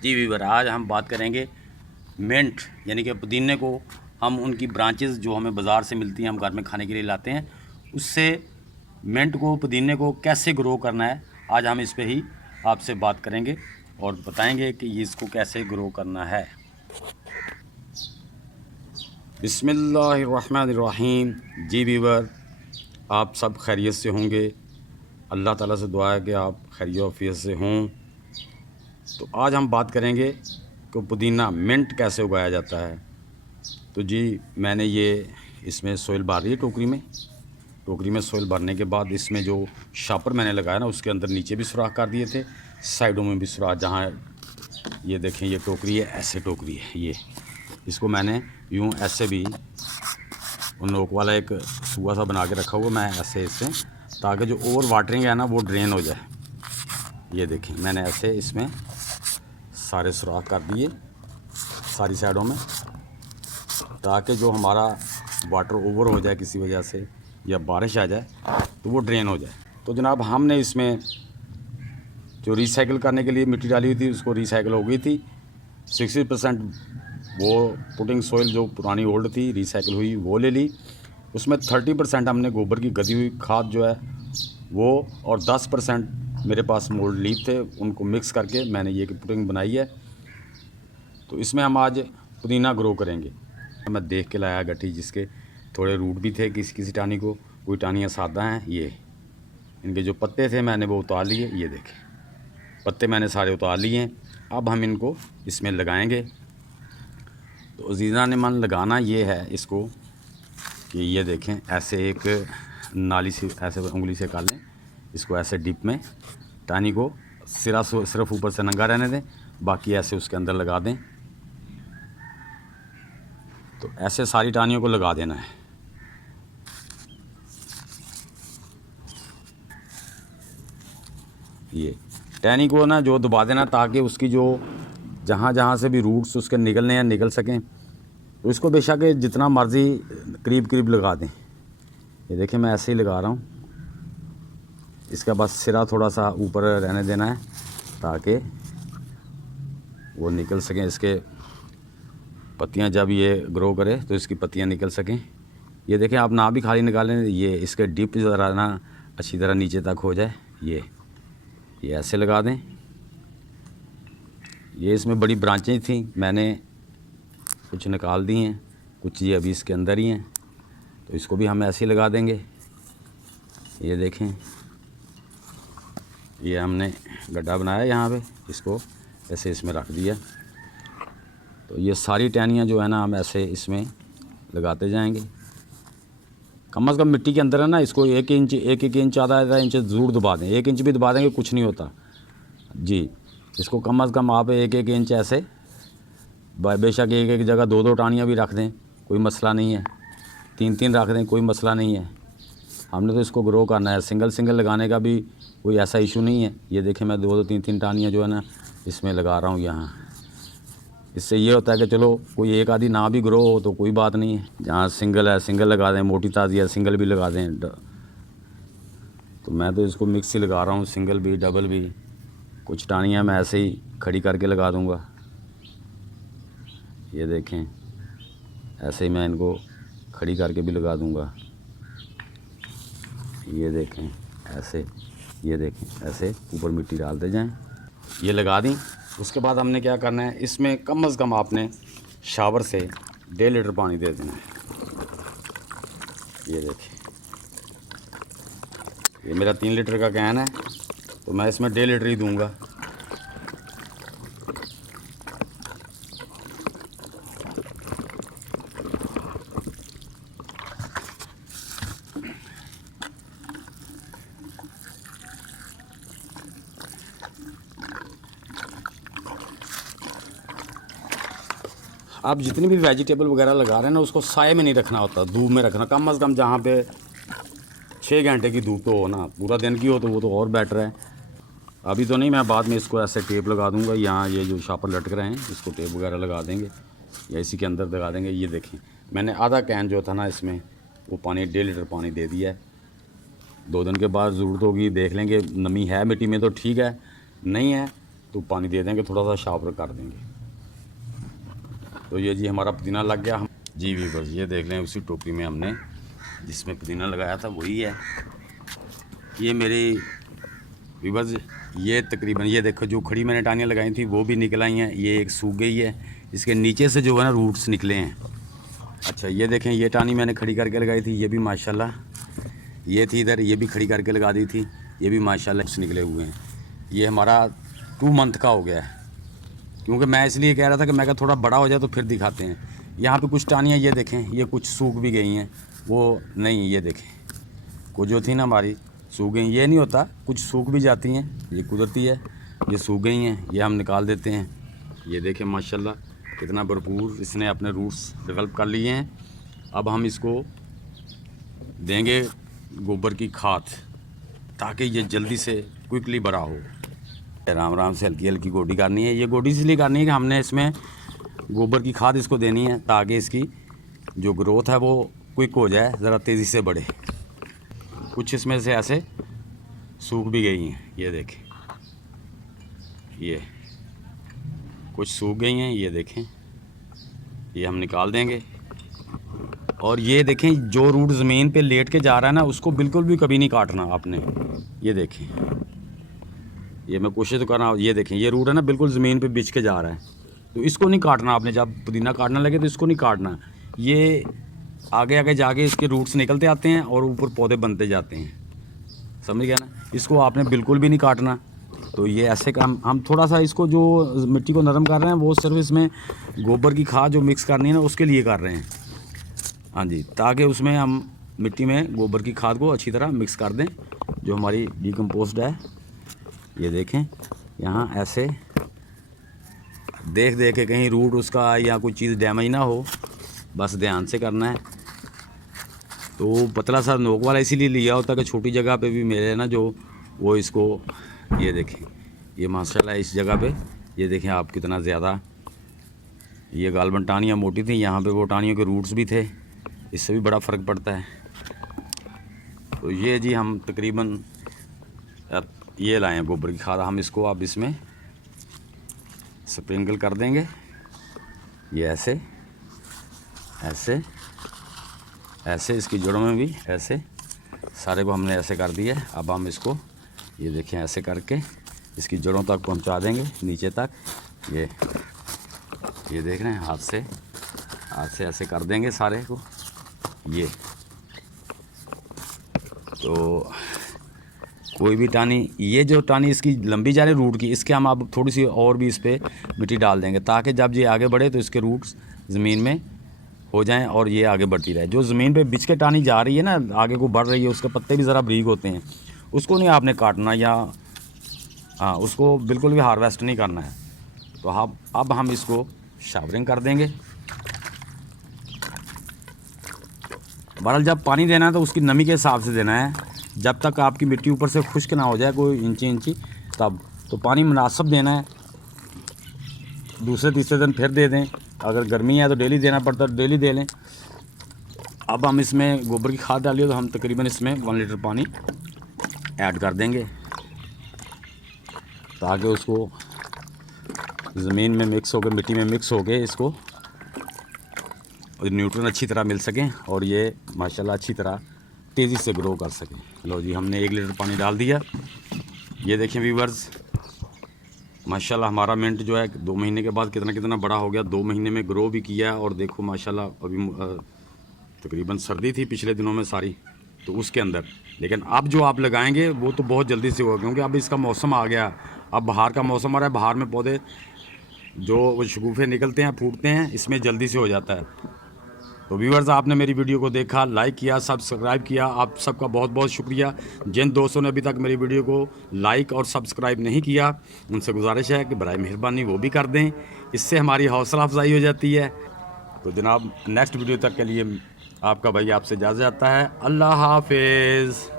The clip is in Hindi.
जी वीवर, आज हम बात करेंगे मिंट यानी कि पुदीने को। हम उनकी ब्रांचेस जो हमें बाज़ार से मिलती हैं, हम घर में खाने के लिए लाते हैं, उससे मिंट को, पुदीने को कैसे ग्रो करना है। आज हम इस पे ही आपसे बात करेंगे और बताएंगे कि ये इसको कैसे ग्रो करना है। बिस्मिल्लाहिर्रहमानिर्रहीम। जी वीवर, आप सब खैरियत से होंगे। अल्लाह ताला से दुआ है कि आप खैरियत वफियत से हों। तो आज हम बात करेंगे कि पुदीना मिंट कैसे उगाया जाता है। तो जी, मैंने ये इसमें सोइल भर रही है टोकरी में सोइल भरने के बाद इसमें जो शापर मैंने लगाया ना, उसके अंदर नीचे भी सुराख कर दिए थे, साइडों में भी सुराख। जहाँ ये देखें, ये टोकरी है, ऐसे टोकरी है ये। इसको मैंने यूँ ऐसे भी उन नोक वाला एक सुआ सा बना के रखा हुआ, मैं ऐसे इससे, ताकि जो ओवर वाटरिंग है ना वो ड्रेन हो जाए। ये देखें, मैंने ऐसे इसमें सारे सुराख कर दिए सारी साइडों में, ताकि जो हमारा वाटर ओवर हो जाए किसी वजह से या बारिश आ जाए तो वो ड्रेन हो जाए। तो जनाब, हमने इसमें जो रिसाइकिल करने के लिए मिट्टी डाली हुई थी उसको रिसाइकिल हो गई थी 60%। वो पुटिंग सोइल जो पुरानी ओल्ड थी रिसाइकिल हुई वो ले ली। उसमें 30% हमने गोबर की गदी हुई खाद जो है वो, और 10% मेरे पास मोल्ड लीफ थे, उनको मिक्स करके मैंने ये पुटिंग बनाई है। तो इसमें हम आज पुदीना ग्रो करेंगे। मैं देख के लाया गट्ठी, जिसके थोड़े रूट भी थे किसी किसी टानी को, कोई टानियाँ सादा हैं। ये इनके जो पत्ते थे मैंने वो उतार लिए। ये देखें, पत्ते मैंने सारे उतार लिए हैं। अब हम इनको इसमें लगाएंगे। तो अजीज़ा ने मन लगाना ये है इसको कि ये देखें, ऐसे एक नाली से ऐसे उंगली से कर लें इसको, ऐसे डिप में टानी को सिरा सिर्फ ऊपर से नंगा रहने दें, बाकी ऐसे उसके अंदर लगा दें। तो ऐसे सारी टानियों को लगा देना है। ये टहनी को ना जो दबा देना, ताकि उसकी जो जहाँ जहाँ से भी रूट्स उसके निकलने हैं निकल सकें। तो इसको बेशक जितना मर्ज़ी करीब करीब लगा दें। ये देखें, मैं ऐसे ही लगा रहा हूँ। इसका बस सिरा थोड़ा सा ऊपर रहने देना है ताकि वो निकल सकें। इसके पत्तियाँ जब ये ग्रो करे तो इसकी पत्तियाँ निकल सकें। ये देखें, आप ना भी खाली निकालें, ये इसके डिप ज़रा ना अच्छी तरह नीचे तक हो जाए। ये ऐसे लगा दें। ये इसमें बड़ी ब्रांचें थी, मैंने कुछ निकाल दी हैं, कुछ ये अभी इसके अंदर ही हैं। तो इसको भी हम ऐसे ही लगा देंगे। ये देखें, ये हमने गड्ढा बनाया यहाँ पे, इसको ऐसे इसमें रख दिया। तो ये सारी टहनियाँ जो है ना हम ऐसे इसमें लगाते जाएंगे। कम से कम मिट्टी के अंदर है ना, इसको 1 इंच आधा इंच ज़रूर दबा दें। 1 इंच भी दबा देंगे कुछ नहीं होता जी। इसको कम से कम आप 1 इंच ऐसे, बेशक एक जगह 2 टानियाँ भी रख दें, कोई मसला नहीं है। 3 रख दें, कोई मसला नहीं है। हमने तो इसको ग्रो करना है, सिंगल लगाने का भी कोई ऐसा इशू नहीं है। ये देखें, मैं 2 3 टानियाँ जो है ना इसमें लगा रहा हूँ यहाँ। इससे ये होता है कि चलो कोई एक आधी ना भी ग्रो हो तो कोई बात नहीं है। जहाँ सिंगल है सिंगल लगा दें, मोटी ताज़ी है सिंगल भी लगा दें। तो मैं तो इसको मिक्स ही लगा रहा हूँ, सिंगल भी डबल भी। कुछ टानियाँ मैं ऐसे ही खड़ी करके लगा दूँगा। ये देखें, ऐसे ही मैं इनको खड़ी करके भी लगा दूँगा। ये देखें ऐसे, ये देखें ऐसे ऊपर मिट्टी डालते जाएं। ये लगा दी। उसके बाद हमने क्या करना है, इसमें कम से कम आपने शावर से 1.5 लीटर पानी दे देना है। ये देखें, ये मेरा 3 लीटर का कैन है, तो मैं इसमें 1.5 लीटर ही दूंगा। आप जितनी भी वेजिटेबल वगैरह लगा रहे हैं ना, उसको साए में नहीं रखना होता, धूप में रखना। कम से कम जहाँ पे 6 घंटे की धूप तो हो ना, पूरा दिन की हो तो वो तो और बेटर है। अभी तो नहीं, मैं बाद में इसको ऐसे टेप लगा दूंगा। यहाँ ये जो शापर लटक रहे हैं इसको टेप वगैरह लगा देंगे या इसी के अंदर लगा देंगे। ये देखें, मैंने आधा कैन जो था ना इसमें वो पानी 1.5 लीटर पानी दे दिया है। 2 दिन के बाद ज़रूरत होगी, देख लेंगे। नमी है मिट्टी में तो ठीक है, नहीं है तो पानी दे देंगे, थोड़ा सा शावर कर देंगे। तो ये जी हमारा पुदीना लग गया। हम जी व्यूअर्स ये देख लें, उसी टोकरी में हमने जिसमें पुदीना लगाया था वही है ये मेरी व्यूअर्स। ये तकरीबन ये देखो जो खड़ी मैंने टानियाँ लगाई थी वो भी निकल आई हैं, ये एक सूख गई है, इसके नीचे से जो है ना रूट्स निकले हैं। अच्छा ये देखें, ये टानी मैंने खड़ी करके लगाई थी, ये भी माशाल्लाह, ये थी इधर, ये भी खड़ी करके लगा दी थी, ये भी माशाल्लाह निकले हुए हैं। ये हमारा 2 मंथ का हो गया है, क्योंकि मैं इसलिए कह रहा था कि मैं थोड़ा बड़ा हो जाए तो फिर दिखाते हैं। यहाँ पे कुछ टानियाँ ये देखें, ये कुछ सूख भी गई हैं, वो नहीं, ये देखें कुछ जो थी ना हमारी सूख गई। ये नहीं होता, कुछ सूख भी जाती हैं, ये कुदरती है, ये सूख गई हैं, ये हम निकाल देते हैं। ये देखें माशाल्लाह कितना भरपूर इसने अपने रूट्स डेवलप कर लिए हैं। अब हम इसको देंगे गोबर की खाद, ताकि ये जल्दी से क्विकली बड़ा हो। राम राम से हल्की हल्की गोडी करनी है, ये गोडी इसलिए करनी है कि हमने इसमें गोबर की खाद इसको देनी है, ताकि इसकी जो ग्रोथ है वो क्विक हो जाए, ज़रा तेज़ी से बढ़े। कुछ इसमें से ऐसे सूख भी गई हैं, ये देखें, ये कुछ सूख गई हैं, ये देखें, ये हम निकाल देंगे। और ये देखें जो रूट ज़मीन पे लेट के जा रहा है ना, उसको बिल्कुल भी कभी नहीं काटना आपने। ये देखें, ये मैं कोशिश तो कर रहा हूँ, ये देखें ये रूट है ना बिल्कुल ज़मीन पे बिछ के जा रहा है, तो इसको नहीं काटना आपने। जब पुदीना काटने लगे तो इसको नहीं काटना, ये आगे आगे जाके इसके रूट्स निकलते आते हैं और ऊपर पौधे बनते जाते हैं, समझ गया ना। इसको आपने बिल्कुल भी नहीं काटना। तो ये ऐसे काम हम थोड़ा सा इसको जो मिट्टी को नरम कर रहे हैं, वो सिर्फ इसमें गोबर की खाद जो मिक्स करनी है ना उसके लिए कर रहे हैं, हाँ जी, ताकि उसमें हम मिट्टी में गोबर की खाद को अच्छी तरह मिक्स कर दें, जो हमारी डिकम्पोज्ड है। ये देखें यहाँ ऐसे देख देख के कहीं रूट उसका या कोई चीज़ डैमेज ना हो, बस ध्यान से करना है। तो पतला सा नोक वाला इसीलिए लिया होता है कि छोटी जगह पे भी मेरे ना जो वो इसको, ये देखें ये माशाल्लाह इस जगह पे ये देखें आप कितना ज़्यादा, ये गालबन टानियाँ मोटी थी, यहाँ पे वो टानियों के रूट्स भी थे, इससे भी बड़ा फ़र्क पड़ता है। तो ये जी हम तकरीबन ये लाए हैं गोबर की खाद, हम इसको अब इसमें स्प्रिंकल कर देंगे। ये ऐसे ऐसे ऐसे इसकी जड़ों में भी ऐसे सारे को हमने ऐसे कर दिया। अब हम इसको ये देखें ऐसे करके इसकी जड़ों तक पहुंचा देंगे, नीचे तक। ये देख रहे हैं, हाथ से ऐसे कर देंगे सारे को। ये तो कोई भी टानी, ये जो टानी इसकी लंबी जा रही रूट की, इसके हम अब थोड़ी सी और भी इस पर मिट्टी डाल देंगे, ताकि जब ये आगे बढ़े तो इसके रूट्स ज़मीन में हो जाएं और ये आगे बढ़ती रहे। जो ज़मीन पे बिछ के टानी जा रही है ना, आगे को बढ़ रही है, उसके पत्ते भी ज़रा बारीक होते हैं, उसको नहीं आपने काटना या हाँ उसको बिल्कुल भी हार्वेस्ट नहीं करना है। तो अब हम इसको शावरिंग कर देंगे। बहरहाल जब पानी देना है तो उसकी नमी के हिसाब से देना है, जब तक आपकी मिट्टी ऊपर से खुश्क ना हो जाए कोई इंची तब तो पानी मुनासिब देना है। दूसरे तीसरे दिन फिर दे दें, अगर गर्मी है तो डेली देना पड़ता है, डेली दे लें। अब हम इसमें गोबर की खाद डालिए तो हम तकरीबन इसमें 1 लीटर पानी ऐड कर देंगे, ताकि उसको ज़मीन में मिक्स होकर, मिट्टी में मिक्स होकर इसको न्यूट्रिएंट अच्छी तरह मिल सकें और ये माशाल्लाह अच्छी तरह तेज़ी से ग्रो कर सकें। लो जी हमने 1 लीटर पानी डाल दिया। ये देखें व्यूअर्स, माशाल्लाह हमारा मिंट जो है 2 महीने के बाद कितना बड़ा हो गया, 2 महीने में ग्रो भी किया। और देखो माशाल्लाह अभी तकरीबन सर्दी थी पिछले दिनों में सारी, तो उसके अंदर, लेकिन अब जो आप लगाएंगे वो तो बहुत जल्दी से होगा, क्योंकि अब इसका मौसम आ गया, अब बाहर का मौसम आ रहा है। बाहर में पौधे जो वो शगुफ़े निकलते हैं, फूटते हैं, इसमें जल्दी से हो जाता है। तो व्यूअर्स आपने मेरी वीडियो को देखा, लाइक किया, सब्सक्राइब किया, आप सबका बहुत बहुत शुक्रिया। जिन दोस्तों ने अभी तक मेरी वीडियो को लाइक और सब्सक्राइब नहीं किया, उनसे गुजारिश है कि बराए मेहरबानी वो भी कर दें, इससे हमारी हौसला अफजाई हो जाती है। तो जनाब नेक्स्ट वीडियो तक के लिए आपका भाई आपसे इजाज़त चाहता है। अल्लाह हाफिज़।